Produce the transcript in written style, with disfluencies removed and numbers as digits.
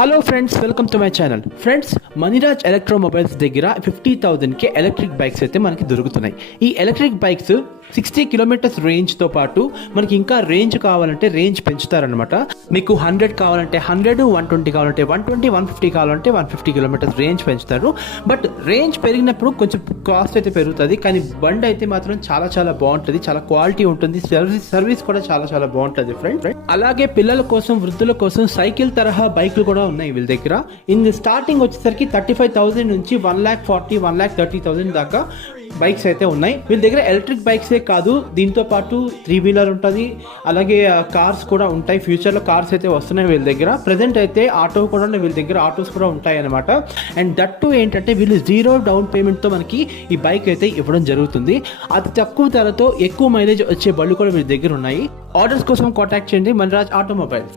Hello friends, welcome to my channel. Friends, Maniraj electromobiles దగ్గర 50,000కి electric bikes అయితే మనకి దొరుకుతున్నాయి. ఈ ఎలక్ట్రిక్ బైక్స్ 60 కిలోమీటర్స్ రేంజ్తో పాటు మనకి ఇంకా రేంజ్ కావాలంటే రేంజ్ పెంచుతారనమాట. మీకు 100 కావాలంటే 100, 120 కావాలంటే 120, 150 కావాలంటే 150 కిలోమీటర్స్ రేంజ్ పెంచుతారు. బట్ రేంజ్ పెరిగినప్పుడు కొంచెం కాస్ట్ అయితే పెరుగుతుంది, కానీ బండి అయితే మాత్రం చాలా చాలా బాగుంటుంది, చాలా క్వాలిటీ ఉంటుంది, సర్వీస్ కూడా చాలా చాలా బాగుంటుంది ఫ్రెండ్. అలాగే పిల్లల కోసం, వృద్ధుల కోసం సైకిల్ తరహా బైక్లు కూడా ఉన్నాయి వీళ్ళ దగ్గర. ఇన్ స్టార్టింగ్ వచ్చేసరికి 35,000 నుంచి 1,40,000, 1,30,000 దాకా బైక్స్ అయితే ఉన్నాయి వీళ్ళ దగ్గర. ఎలక్ట్రిక్ బైక్సే కాదు, దీంతో పాటు 3 వీలర్ ఉంటుంది, అలాగే కార్స్ కూడా ఉంటాయి. ఫ్యూచర్లో కార్స్ అయితే వస్తున్నాయి వీళ్ళ దగ్గర. ప్రజెంట్ అయితే ఆటో కూడా వీళ్ళ దగ్గర, ఆటోస్ కూడా ఉంటాయి అనమాట. అండ్ దట్టు ఏంటంటే వీళ్ళు 0 డౌన్ పేమెంట్తో మనకి ఈ బైక్ అయితే ఇవ్వడం జరుగుతుంది. అతి తక్కువ ధరతో ఎక్కువ మైలేజ్ వచ్చే బళ్ళు కూడా వీళ్ళ దగ్గర ఉన్నాయి. ఆర్డర్స్ కోసం కాంటాక్ట్ చేయండి మణిరాజ్ ఆటోమొబైల్స్.